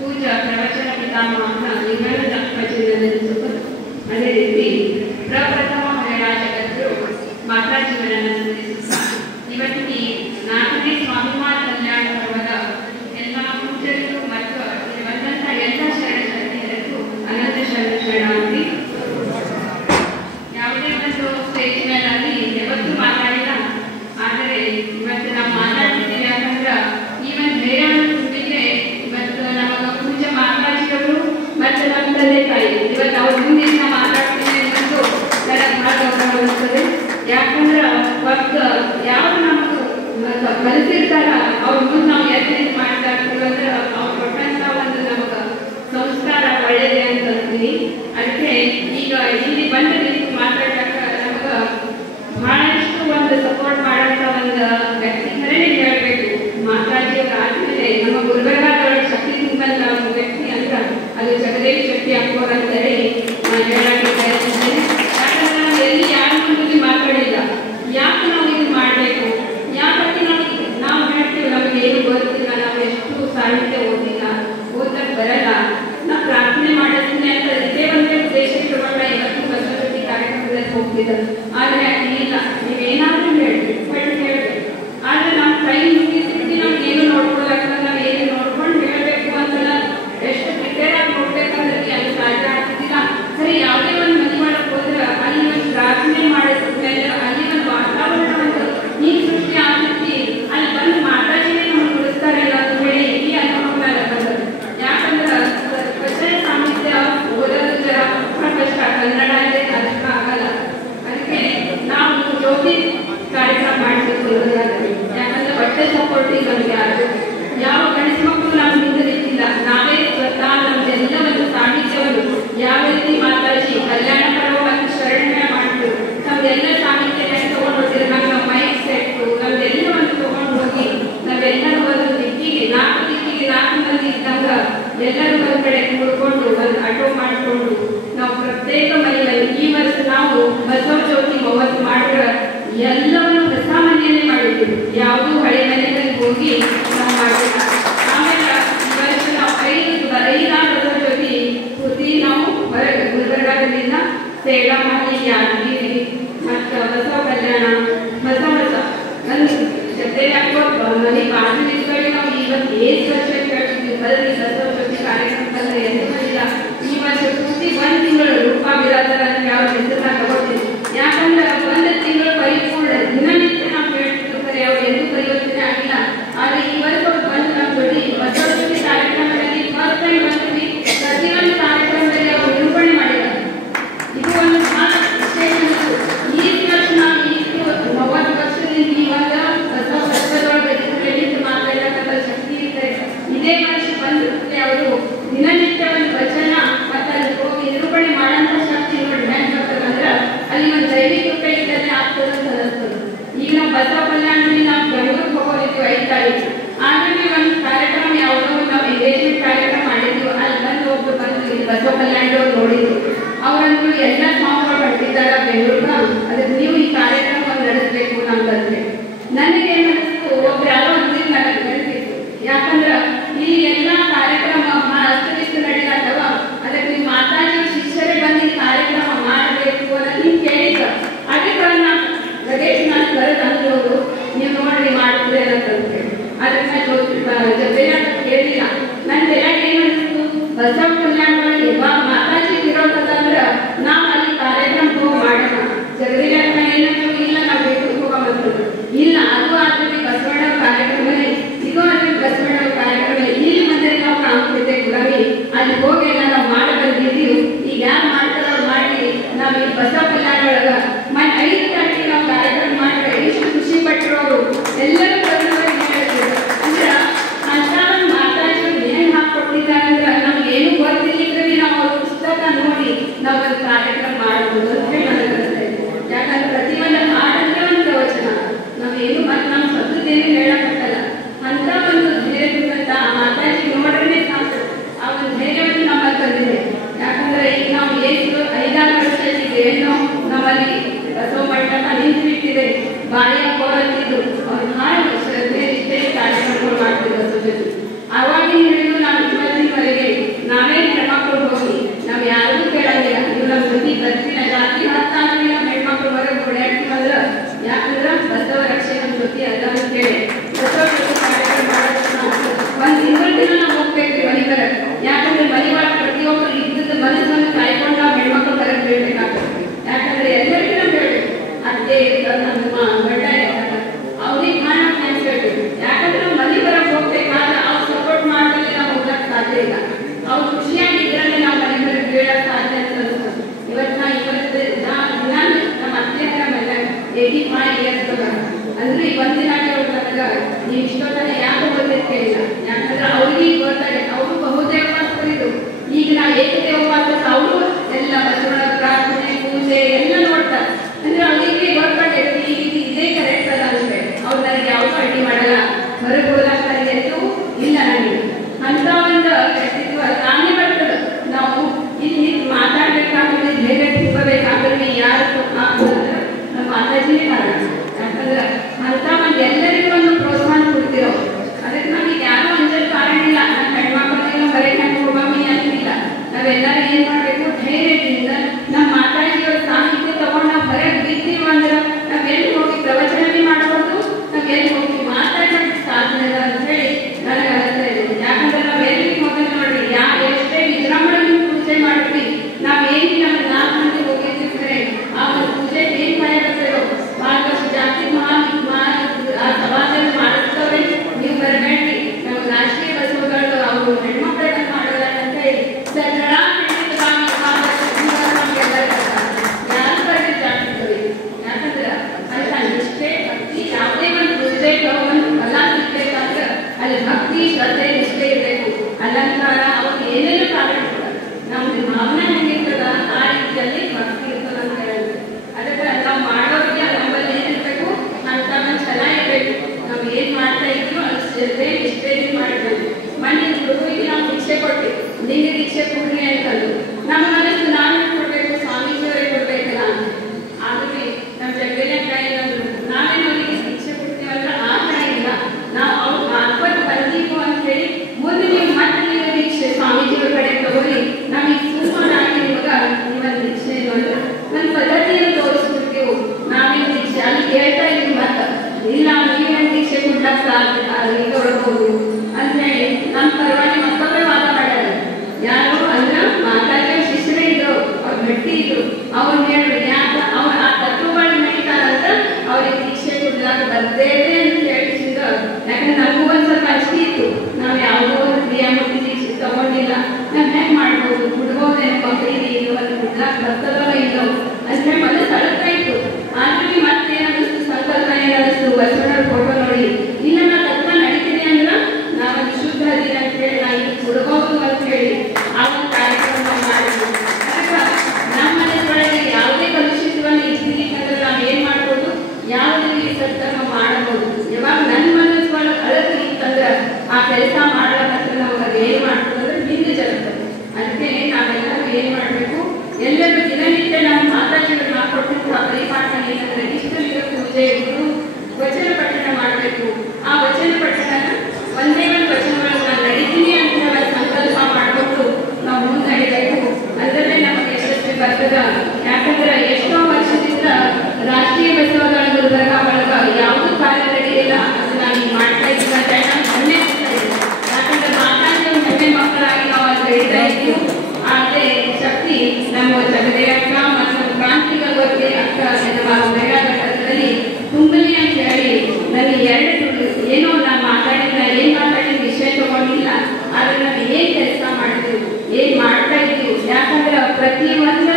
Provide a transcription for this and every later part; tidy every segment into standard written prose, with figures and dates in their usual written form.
ಪೂಜಾ ಪ್ರವಚನ ಪಿತಾಮಹನ ನಿಗಮದ ಭಜನೆಯನ್ನು ಅದೇ ರೀತಿ ಪ್ರಪ್ರಥಮ ಮಹಿಳಾ ಜಗತ್ತು ಮಾತಾಜೀವನನ್ನು ಸ್ಮರಿಸುತ್ತಾ ಇವತ್ತಿಗೆ 4ನೇ ಸ್ವಾಭಿಮಾನ ಕಲ್ಯಾಣ ಪರ್ವದ ಎಲ್ಲ ಪೂಜರಿಗೂ ಮತ್ತು ಇಲ್ಲಿ ಬಂದಂಥ ಎಲ್ಲ ಶರಣ ಶಕ್ತಿಯರಿಗೂ ಅನಂತ ಶರಣಾರ್ಥಿ. ಯಾವುದೇ ಒಂದು ಸ್ಟೇಜ್ ಮೇಲಾಗಿ ಯಾವತ್ತೂ ಮಾತಾಡಿಲ್ಲ, ಆದರೆ ಇವತ್ತು ನಾವು ಮಾತಾಡ್ತಿದ್ದೀವಿ ಯಾಕಂದ್ರೆ ಈ ಒಂದು ಧೈರ್ಯವನ್ನು ತುಂಬಿದ್ರೆ ಇವತ್ತು ನಮಗ ಪೂಜೆ ಮಾತಾಡಿದವರು ಮತ್ತು ನಮ್ಮ ತಂದೆ ತಾಯಿ ಇವತ್ತು ಅವ್ರ ಮುಂದೆ ನಾವು ಮಾತಾಡ್ತೀನಿ ಅನ್ನೋದು ನನಗೆ ಬಹಳ ಗೌರವ ಅನಿಸ್ತದೆ. ಯಾಕಂದ್ರೆ ಒಂದು ಯಾರು ನಮಗೂ ಕಲಿಸಿರ್ತಾರ ಅವ್ರ ಮುಂದೆ ನಾವು ಎದ್ದು ಮಾಡ್ತಾ ಇರ್ತೀವಿ ಅಂದ್ರೆ ಅವ್ರು ಕೊಟ್ಟಂತ ಒಂದು ನಮಗೆ ಸಂಸ್ಕಾರ ಒಳ್ಳೆಯದೇ ಅಂತ ಅಂತೀನಿ. ಅದಕ್ಕೆ ಈಗ ಇಲ್ಲಿ ಬಂದ ರೀತಿ ಮಾತಾಡಕ ನಮಗ ಬಹಳಷ್ಟು ಒಂದು ಸಪೋರ್ಟ್ ಮಾಡೋಂಥ ಒಂದು ವ್ಯಕ್ತಿ ಕರೆನೇ ಹೇಳಬೇಕು. ಮಾತಾಜಿಯವ್ರು ಆದ್ಮೇಲೆ ನಮ್ಮ ಗುಲ್ಬರ್ಗಾದೊಳಗೆ ಶಕ್ತಿ ತುಂಬಂತ ಒಂದು ವ್ಯಕ್ತಿ ಅಂದ್ರೆ ಅದು ಜಗದೇವಿ ಶಕ್ತಿ ಅಕ್ಕೋರ್ ಅಂತ ಹೇಳಿ ಹೇಳಕ್ಕೆ ಪ್ರಯತ್ನಿಸ್ತೇನೆ. ಯಾಕಂದ್ರೆ ನಾವು ಎಲ್ಲಿ ಯಾರ ಮುಂದೆ ಮಾತಾಡಿಲ್ಲ, ಯಾಕೆ ನಾವು ಇದು ಮಾಡಬೇಕು, ಯಾಕೆ ನಾವು ಹೇಳ್ತೀವಿ ನಮಗೆ ಏನು ಗೊತ್ತಿಲ್ಲ, ನಾವು ಎಷ್ಟು ಸಾಹಿತ್ಯ ಓದಿಲ್ಲ, ಓದಕ್ಕೆ ಬರಲ್ಲ, ನಾವು ಪ್ರಾರ್ಥನೆ ಮಾಡಿಸ್ತೀನಿ ಅಂತ ಇದೇ ಒಂದೇ ಉದ್ದೇಶ ಇಟ್ಟುಕೊಂಡ ಇವತ್ತು ಬಸವಜ್ಯೋತಿ ಕಾರ್ಯಕ್ರಮದಲ್ಲಿ ಹೋಗ್ತಿದ್ದಾರೆ. ಆದರೆ ಇಲ್ಲ, ನೀವೇನಾದ್ರೂ ಹೇಳ್ಬೇಕು ಬಟ್ ಹೇಳ್ಬೇಕು. ಆದರೆ ನಮ್ಮ ಕೈ ಮುಗಿಸಿಬಿಟ್ಟು ನಮ್ಗೆ ಏನು ನೋಡ್ಕೊಳಕ್ಕೆ ನಾವು ಏನು ನೋಡ್ಕೊಂಡು ಹೇಳಬೇಕು ಅಂತ ಎಷ್ಟು ಪ್ರಿಪೇರ್ ಆಗಿ ಹೋಗ್ಬೇಕಂದ್ರೆ ಅದು ಸಾಧ್ಯ ಆಗ್ತಿದ್ದಿಲ್ಲ. ಸರಿ, ಯಾವುದೇ ಒಂದು ಮನೆ ಮಾಡಕ್ಕೆ ಹೋದ್ರೆ ಅಲ್ಲಿ ಒಂದು ಪ್ರಾರ್ಥನೆ ಮಾಡಿದ್ಮೇಲೆ ಅಲ್ಲಿ ಒಂದು ವಾತಾವರಣ ಒಂದು ನೀರು ಸೃಷ್ಟಿ ಆಗ್ತೈತಿ, ಅಲ್ಲಿ ಬಂದು ಮಾತಾಜಿನೇ ನಮ್ಗೆ ಉಳಿಸ್ತಾರೆ ಅಂತ ಹೇಳಿ ಈ ಅನುಭವ ಬಂದದ್ದು. ಯಾಕಂದ್ರೆ ವಚನ ಸಾಹಿತ್ಯ ಓದೋದು ಜರ ಕಷ್ಟ, ಕನ್ನಡ ಇದೆ ಅದಕ್ಕೆ ಆಗಲ್ಲ. ಅದಕ್ಕೆ ನಾವು ಜ್ಯೋತಿ ಕಾರ್ಯಕ್ರಮ ಮಾಡಿಸ್ಬೇಕು. ಯಾಕಂದ್ರೆ ಹೊಟ್ಟೆ ಸಪೋರ್ಟಿಗೆ ನಮಗೆ ಯಾವ ಗಣೇಶ ಮಕ್ಕಳು ನಮ್ಮ ಹಿಂದೆ ನಿಂತಿಲ್ಲ, ನಾವೇ ಸ್ವತಃ ನಮ್ದೆಲ್ಲ ಒಂದು ಸಾಹಿತ್ಯವನ್ನು ಯಾವ ರೀತಿ ಮಾತಾಡಿ ಕಲ್ಯಾಣ ಪರ್ವ ಮತ್ತು ಶರಣ ಮಾಡ್ತೀವಿ, ನಮ್ದೆಲ್ಲ ಸಾಹಿತ್ಯ ತಗೊಂಡು ಹೋಗ್ತೀವಿ. ನಮ್ಮ ಮೈಕ್ ಸೆಟ್ಟು ನಮ್ದೆಲ್ಲವನ್ನು ತಗೊಂಡು ಹೋಗಿ ನಾವೆಲ್ಲರೂ ಒಂದು ದಿಕ್ಕಿಗೆ 4 ದಿಕ್ಕಿಗೆ 4 ಮಂದಿ ಇದ್ದಂಗ ಎಲ್ಲರೂ ಒಂದು ಕಡೆ ಕೂಡ್ಕೊಂಡು ಒಂದು ಆಟೋ ಮಾಡಿಕೊಂಡು ನಾವು ಪ್ರತ್ಯೇಕ ಮನೆಯಲ್ಲಿ ಈ ವರ್ಷ ನಾವು ಬಸವ ಜ್ಯೋತಿ 30 ಮಾಡಿದ್ರೆ ಎಲ್ಲವನ್ನು ಹೊಸ ಮನೆಯನ್ನೇ ಮಾಡಿದ್ದೀವಿ, ಯಾವುದೂ ಹಳೆ ಮನೆಗಳಿಗೆ ಹೋಗಿ ನಾವು ಮಾಡಿಲ್ಲ. ಆಮೇಲೆ ಈ ವರ್ಷ ನಾವು 5 ಬಸವ ಜ್ಯೋತಿ ಪೂರ್ತಿ ನಾವು ಹೊರಗೆ ಗುಲ್ಬರ್ಗಾದಲ್ಲಿಂದ ಸೇಡಮಹಳ್ಳಿ, ಯಾದಗಿರಿ ಮತ್ತು ಬಸವ ಕಲ್ಯಾಣ ನನ್ನ ಜೊತೆ ಮನೆ ಬಾಜು ನಿಂತ್ಕೊಳ್ಳಿ ನಾವು ಇವತ್ತು ವರ್ಷ ಕೇಳ್ತಿದ್ವಿ ಬರೀ ಬಸವ ಜ್ಯೋತಿ ಕಾರ್ಯಕ್ರಮದಲ್ಲಿ ಎಂದು ಮಾಡಿಲ್ಲ. ಈ ವರ್ಷ ಪೂರ್ತಿ 1 ತಿಂಗಳು ರೂಪ ಬಿರಾದರ ಅಂತ ಯಾವ ಹೆಸರನ್ನ ತಗೊಳ್ತೀವಿ. ಯಾಕಂದ್ರೆ 1 ತಿಂಗಳು ಪರಿಪೂರ್ಣ ದಿನನಿತ್ಯ ನಾವು ಹೇಳ್ತಿರ್ತಾರೆ, ಅವ್ರು ಎಂದೂ ಪರಿವರ್ತನೆ ಆಗಿಲ್ಲ. ಆದರೆ ಈ ವರ್ಷ ಬಂದು ನಮ್ಮ ಜೊತೆ ಬಸವ ಜ್ಯೋತಿ ಕಾರ್ಯಕ್ರಮದಲ್ಲಿ ಫಸ್ಟ್ ಟೈಮ್ ಬಂದ್ವಿ. ಪ್ರತಿಯೊಂದು ಕಾರ್ಯಕ್ರಮದಲ್ಲಿ ಅವರು ನಿರೂಪಣೆ ಮಾಡಿದ್ದಾರೆ. ಇದು ಒಂದು ಬಹಳ ವಿಶೇಷ. ಈ ವರ್ಷ ನಾವು 30 ವರ್ಷದಿಂದ ಇವಾಗ ಬಸವ ವರ್ಷದೊಳಗೆ ಮಾತಾಡತಕ್ಕಂಥ ಶಕ್ತಿ ಇರ್ತಾರೆ. ಇದೇ ವರ್ಷ ಬಂದಿರುತ್ತೆ ಅವರು ದಿನನಿತ್ಯ ಒಂದು ವಚನ ಮತ್ತು ಅಲ್ಲಿ ಹೋಗಿ ನಿರೂಪಣೆ ಮಾಡೋಂಥ ಶಕ್ತಿ ನೋಡಿ ಹೆಂಗೆ ಬರ್ತದಂದ್ರೆ ಅಲ್ಲಿ ಒಂದು ದೈವಿಕ ರೂಪ ಇಲ್ಲದೆ ಆಗ್ತದೆ ಅಂತ ಅನಿಸ್ತದೆ. ಈಗ ನಾವು ಬಸವ ಕಲ್ಯಾಣದಲ್ಲಿ ನಾವು ಬೆಂಗಳೂರಿಗೆ ಹೋಗೋದಿದ್ವಿ 5 ತಾರೀಕು. ಆದರೆ ಒಂದು ಕಾರ್ಯಕ್ರಮ ಯಾವುದೋ ನಾವು ಎಂಗೇಜ್ಮೆಂಟ್ ಕಾರ್ಯಕ್ರಮ ಮಾಡಿದ್ವಿ, ಅಲ್ಲಿ ಬಂದು ಇಲ್ಲಿ ಬಸವ ಕಲ್ಯಾಣದವ್ರು ನೋಡಿದ್ವಿ. ಅವರಂತೂ ಎಲ್ಲ ಸಾಂಗ್ಗಳು ಬರ್ತಿದ್ದಾರೆ ಬೆಂಗಳೂರಿಗೆ, ಅದಕ್ಕೆ ನೀವು ಈ ಕಾರ್ಯಕ್ರಮವನ್ನು ನಡೆಸಬೇಕು ನಮ್ಗಂದ್ರೆ. ನನಗೆ ಏನಿಸ್ತು, ಒಬ್ರು ಯಾರೋ ಅಂದಿದ್ದು ನನಗೆ ನೆನಪಿತ್ತು. ಯಾಕಂದ್ರೆ ಈ ಎಲ್ಲ ಕಾರ್ಯಕ್ರಮ ಅಸ್ತವ್ಯಸ್ತ ನಡೀಲಾಗ್ತವ, ಅದಕ್ಕೆ ನೀವು ಮಾತಾಡಿ ಶಿಷ್ಯರೇ ಬಂದು ಈ ಕಾರ್ಯಕ್ರಮ ಮಾಡಬೇಕು ಅನ್ನೋದು ನೀವು ಕೇಳಿದ. ಅದಕ್ಕೆ ಗಣೇಶ್ ನಾನು ಕರೆದು ಅಂದವರು ನೀವು ನೋಡಿ ಮಾಡ್ತೀರ ಅಂತಂದ್ರೆ ಅದಕ್ಕೆ ಜೊತೆ ಕೇಳಿಲ್ಲ. ನನ್ನ ತೆರೆಗೆ ಏನಿಸ್ತು, ಬಸವ ಕಲ್ಯಾಣದಲ್ಲಿ ಯಾವಾಗ ಮಾತಾಜಿ ಇರೋದಂದ್ರೆ ನಾವು ಅಲ್ಲಿ ಕಾರ್ಯಕ್ರಮ ಹೋಗಿ ಮಾಡೋಣ. ಜಗದಿನ ಏನಂದ್ರು ಇಲ್ಲ ನಾವು ಬೇಕು ಹೋಗೋವಂಥದ್ದು ಇಲ್ಲ, ಅದು ಆದ್ರೆ ಬಸವಣ್ಣ ಕಾರ್ಯಕ್ರಮನೇ, ಇದು ಆದ್ರೆ ಬಸವಣ್ಣ ಕಾರ್ಯಕ್ರಮ ಇಲ್ಲಿ ಪೂಜೆ ಇಟ್ಟು ವಚನ ಪಠಣ ಮಾಡಬೇಕು. ಆ ವಚನ ಪಠಣ ಒಂದೇ ಒಂದು ವಚನಗಳನ್ನು ನಾನು ನಡೀತೀನಿ ಅಂತ ಸಂಕಲ್ಪ ಮಾಡಿಕೊಂಡು ನಾವು ಮುನ್ನಡೆಯಬೇಕು. ಅದರಲ್ಲೇ ನಮಗೆ ಯಶಸ್ವಿ ಬರ್ತದ. ಯಾಕಂದ್ರೆ ಎಷ್ಟೋ ವರ್ಷದಿಂದ ರಾಷ್ಟ್ರೀಯ ಬಸವಗಳ ಗುರುಬರಹ ಒಳಗ ಯಾವುದೂ ಕಾರ್ಯ ನಡೆಯಲಿಲ್ಲ. ಅದು ನಾನು ಮಾಡ್ತಾ ಇದ್ದೀವಿ ಅಂತ ನಾನು ಹೆಮ್ಮೆ ಆಗ್ತಾ ಇದ್ದೀನಿ. ಯಾಕಂದ್ರೆ ಮಾತಾಡಿದ ಹೆಮ್ಮೆ ಮಕ್ಕಳಾಗಿ ನಾವು ಅದು ಬೆಳೀತಾ ಇದ್ದೀವಿ. ಆದರೆ ಶಕ್ತಿ ನಮ್ಮ ಜಗದೇ ಅಕ್ಕ ಮತ್ತು ಕ್ರಾಂತಿಗಳ ಬಗ್ಗೆ ಅಕ್ಕ ನಮ್ಮ ಮಹಿಳಾ ಘಟಕದಲ್ಲಿ ತುಂಬಲಿ ಅಂತ ಹೇಳಿ ನನಗೆ ಎರಡು ಏನೋ ನಾನು ಏನು ಮಾತಾಡಿದ ವಿಷಯ ತಗೊಂಡಿಲ್ಲ. ಆದರೆ ನಾವು ಏನು ಕೆಲಸ ಮಾಡಿದ್ವಿ, ಏನು ಮಾಡ್ತಾ ಇದ್ದೀವಿ. ಯಾಕಂದ್ರೆ ಪ್ರತಿಯೊಂದು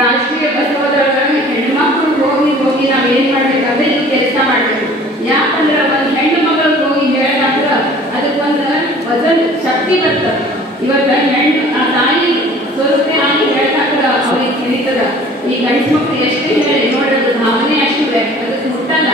ರಾಷ್ಟ್ರೀಯ ಬಸವದೊಳಗೆ ಹೆಣ್ಮಕ್ಳು ಹೋಗಿ ನಾವು ಏನು ಮಾಡಬೇಕಾದ್ರೆ ಇದು ಕೆಲಸ ಮಾಡಬೇಕು. ಯಾಕಂದ್ರೆ ಒಂದು ಹೆಣ್ಣು ಮಗಳಿಗೆ ಹೋಗಿ ಹೇಳೋದಾದ್ರೆ ಅದಕ್ಕೊಂದು ವಜನ್ ಶಕ್ತಿ ಬರ್ತದೆ. ಇವತ್ತು ಹೆಣ್ಣು ಆ ತಾಯಿ ಸ್ವರೂಪೆ ಆಗಿ ಹೇಳೋದಾದ್ರೆ ಅವ್ರಿಗೆ ತಿಳಿತದ. ಈ ಗಂಡು ಮಕ್ಕಳು ಎಷ್ಟು ಹೇಳಿ ನೋಡೋದು ಭಾವನೆ ಅಷ್ಟು ಅದಕ್ಕೆ ಮುಟ್ಟಲ್ಲ.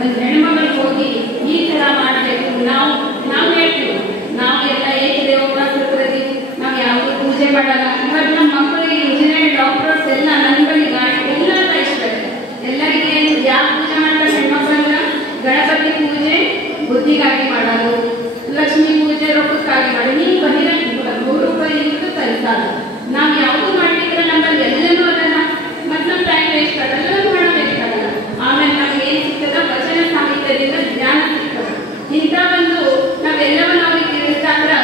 ಒಂದು ಹೆಣ್ಣು ಮಗಳಿಗೆ ಹೋಗಿ ಈ ಥರ ಮಾಡಬೇಕು. ನಾವು ಹೇಳ್ತೀವಿ ನಾವು ಎಲ್ಲ ಏಕದೇವೋಪಾಸಕರಲ್ಲಿ ನಾವು ಯಾವುದೂ ಪೂಜೆ ಮಾಡಲ್ಲ. ಇವತ್ತು ನಮ್ಮ ಮಕ್ಕಳಿಗೆ ಇಂಜಿನಿಯರ್ ಡಾಕ್ಟರ್ಸ್ ಎಲ್ಲ ನನ್ನ ಬಳಿ ಗಾಡಿ ಎಲ್ಲ ಇಷ್ಟಪಡ್ತಾರೆ. ಎಲ್ಲರಿಗೆ ಯಾಕೆ ಪೂಜೆ ಮಾಡ್ತಾರೆ ಹೆಣ್ಮಕ್ಳನ್ನ? ಗಣಪತಿ ಪೂಜೆ ಬುದ್ಧಿಗಾಗಿ ಮಾಡೋದು, ಲಕ್ಷ್ಮೀ ಪೂಜೆ ರೊಕ್ಕಕ್ಕಾಗಿ ಮಾಡೋದು. ನೀವು ಬಹಿರಂಗ ರೂಪಾಯಿ ಇಟ್ಟು ಕಲಿಸಾಲ ನಾವು ಯಾವುದು ಮಾಡಿದ್ರೆ ನಮ್ಮಲ್ಲಿ ಎಲ್ಲನೂ ಅದನ್ನ ಮತ್ತು ನಮ್ಮ ಟೈಮ್ ವೇಸ್ಟ್ ಆಗಲ್ಲ, ಎಲ್ಲನೂ ಮಾಡಬೇಕಾಗಲ್ಲ. ಆಮೇಲೆ ನಮ್ಗೆ ಏನು ಸಿಗ್ತದ ವಚನ ಸಾಹಿತ್ಯದಿಂದ ಜ್ಞಾನ ಸಿಗ್ತದೆ. ಇಂಥ ಒಂದು ನಾವೆಲ್ಲವನ್ನ ಅವ್ರಿಗೆ ತಿಳಿಸಿದ್ರೆ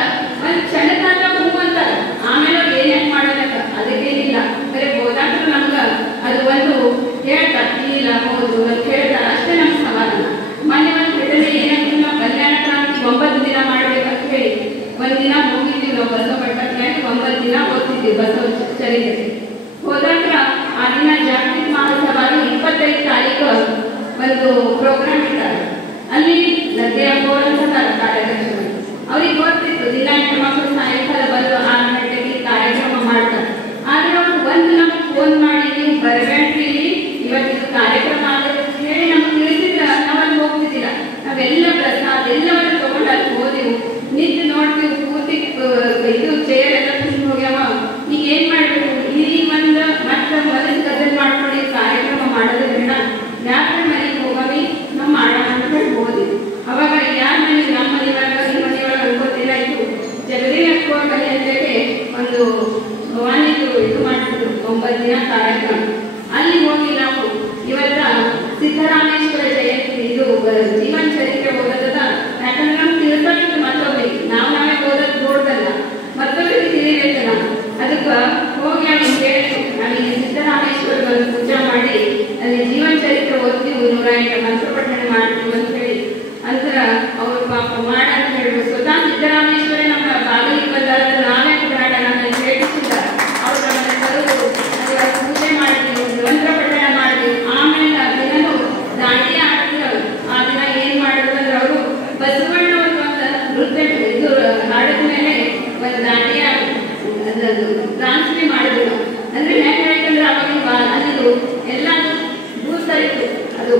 ಒಂದು ಕ್ಷಣಕಾಲ ಹೂ ಅಂತಾರೆ. ಆಮೇಲೆ ಅವ್ರು ಏನೇನು ಮಾಡೋದಕ್ಕ ಅದಕ್ಕೇನಿಲ್ಲ. ಬರೀ ಹೋದಾದ್ರೂ ನಮ್ಗೆ ಅದು ಒಂದು ಹೇಳ್ತಾರೆ ಇಲ್ಲ ಹೌದು ಅಂತ ಹೇಳ್ತಾರೆ. ಅಷ್ಟೇ ನಮ್ಮ ಸಮಾಧಾನ. ಮೊನ್ನೆ ಒಂದು ಘಟನೆ ಏನಾಗ್ತದೆ, ನಾವು ಕಲ್ಯಾಣ ಕ್ರಾಂತಿ 9 ದಿನ ಮಾಡ್ಬೇಕಂತ ಹೇಳಿ ಒಂದಿನ ಹೋಗಿದ್ದೀವಿ. ನಾವು ಬಸವ ಪಟ್ಟಕ್ಕೆ 9 ದಿನ ಓದ್ತಿದ್ದೀವಿ ಬಸವ ಚರಿತ್ರೆ. ಹೋದಾಗ ಆ ದಿನ ಜಾಗೃತಿ ಮಹಾಸಭಾಲು 25 ತಾರೀಕು ಒಂದು ಪ್ರೋಗ್ರಾಮ್ ಇಟ್ಟಾರೆ. ಅಲ್ಲಿ ಲದ್ದೆ ಅಪ್ಪೋರಂತ ಕಾರ್ಯದರ್ಶಿಗಳು ಅವ್ರಿಗೆ ಗೊತ್ತಿತ್ತು ದಿನ ಹೆಣ್ಮಕ್ಳು ಸಾಯಂಕಾಲ ಬಂದು 6 ಗಂಟೆಗೆ ಕಾರ್ಯಕ್ರಮ ಮಾಡ್ತಾರೆ. ಆದರೆ ಅವರು ಒಂದು ನಮಗೆ ಫೋನ್ ಮಾಡಿ ನೀವು ಬರಬೇಡ್ರಿ ಇವತ್ತಿದು ಕಾರ್ಯಕ್ರಮ ಆಗುತ್ತೆ ಅಂತ ಹೇಳಿ ನಮ್ಗೆ ತಿಳಿಸಿದ್ರೆ ನಾವಲ್ಲಿ ಹೋಗ್ತಿದ್ದಿಲ್ಲ. ನಾವೆಲ್ಲ ಪ್ರಸಾದ ಎಲ್ಲವನ್ನು ತಗೊಂಡು ಅಲ್ಲಿ ಹೋದೆವು. ನಿಂತು ನೋಡ್ತೀವಿ ಪೂರ್ತಿ ಇದು ಚೇರ್ ಎಲ್ಲ ತುಂಬ ಹೋಗ್ಯಾವ. ಈಗ ಏನು ಮಾಡಬೇಕು? ಇಲ್ಲಿ ಒಂದು ಮತ್ತೆ ಮನಸ್ಸು ಗದ್ದಲ್ ಮಾಡ್ಕೊಂಡು ಕಾರ್ಯಕ್ರಮ ಮಾಡೋದು ಬೇಡ, ಯಾಕೆ ಮನೆಗೆ ಹೋಗವಿ ನಾವು ಮಾಡೋಣ ಅಂತ ಹೇಳಿ ಹೋದ್ವಿ. ಅವಾಗ ಯಾರ ಮನೆ ನಮ್ಮ ಮನೆಯೊಳಗೆ ನಿಮ್ಮ ಮನೆಯೊಳಗೆ ಅನ್ಕೋತಿಲ್ಲ. ಇದು ಜಗದೇ ಹಚ್ಕೋಬೇಕಲ್ಲಿ ಅಂತೇಳಿ ಒಂದು ಭವಾನಿದು ಇದು ಮಾಡ್ತಿದ್ರು 9 ದಿನ ಕಾರ್ಯಕ್ರಮ. ಅಲ್ಲಿ ಹೋಗಿ ನಾವು ಇವತ್ತ ಸಿದ್ದರಾಮೇಶ್ವರ ಜಯಂತಿ ಇದು ಜೀವನ ಚರಿತ್ರೆ ಓದೋದದ. ಯಾಕಂದ್ರೆ ನಮ್ಗೆ ತಿಳಿಸೋದು ಮತ್ತೊಬ್ಬರಿಗೆ ನಾವೇ ಓದೋದು ದೊಡ್ಡದಲ್ಲ, ಮತ್ತೊಬ್ಬರಿಗೆ ತಿಳಿಬೇಕಲ್ಲ. ಅದಕ್ಕೆ ಹೋಗಿ ಅಲ್ಲಿ ಹೇಳಿ ನಮಗೆ ಸಿದ್ದರಾಮೇಶ್ವರ ಒಂದು ಪೂಜೆ ಮಾಡಿ ಅಲ್ಲಿ ಜೀವನ ಚರಿತ್ರೆ ಓದ್ತೀವಿ, 108 ಮಂತ್ರ ಪಠಣ ಮಾಡ್ತೀವಿ ಅಂತ ಹೇಳಿ ಅಂತರ ಅವ್ರು ಪಾಪ ಮಾಡ ಅಂತ ಹೇಳ್ಬೋದು. ಸ್ವತಃ ಸಿದ್ದರಾಮೇಶ್ವರ ನಮ್ಮ ಬಾಗಿಲಿಗೆ ಬಂದಾಗ ನಾವೇ ಮಾಡೋಣ ಅಂತ ಹೇಳಿಸಿದ್ದಾರೆ. ಅವ್ರು ನಮ್ಮನ್ನು ಕರೆದು ಪೂಜೆ ಮಾಡ್ತೀವಿ, ಮಂತ್ರ ಪಠಣ ಮಾಡ್ತೀವಿ. ಆಮೇಲೆ ಆ ದಿನನೂ ದಾಂಡಿಯ ಆಡ್ತೀವಿ. ಆ ದಿನ ಏನು ಮಾಡಿದ್ರು ಅಂದ್ರೆ ಅವರು ಬಸವಣ್ಣ ಒಂದು ನೃತ್ಯ ಇದು ಹಾಡಿದ ಮೇಲೆ ಒಂದು ದಾಂಡಿಯ ಟ್ರಾನ್ಸ್ಫರ್ ಮಾಡಿದ್ರು. ಅಂದ್ರೆ ಹೆಂಗೆ ಹೇಳ್ತಂದ್ರೆ ಅವಾಗ ಅಲ್ಲಿದು ಎಲ್ಲ ದೂಸರಿತ್ತು. ಅದು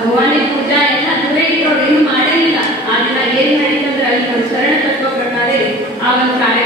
ಭವಾನಿ ಪೂಜಾ ಎಲ್ಲ ದೂರ ಇಟ್ಟವ್ರು ಏನು ಮಾಡೇ ಇಲ್ಲ. ಆ ದಿನ ಏನು ನಡೀತಂದ್ರೆ ಅಲ್ಲಿ ಒಂದು ಶರಣ ತತ್ವ ಪ್ರಕಾರ ಆ ಒಂದು ಕಾರ್ಯ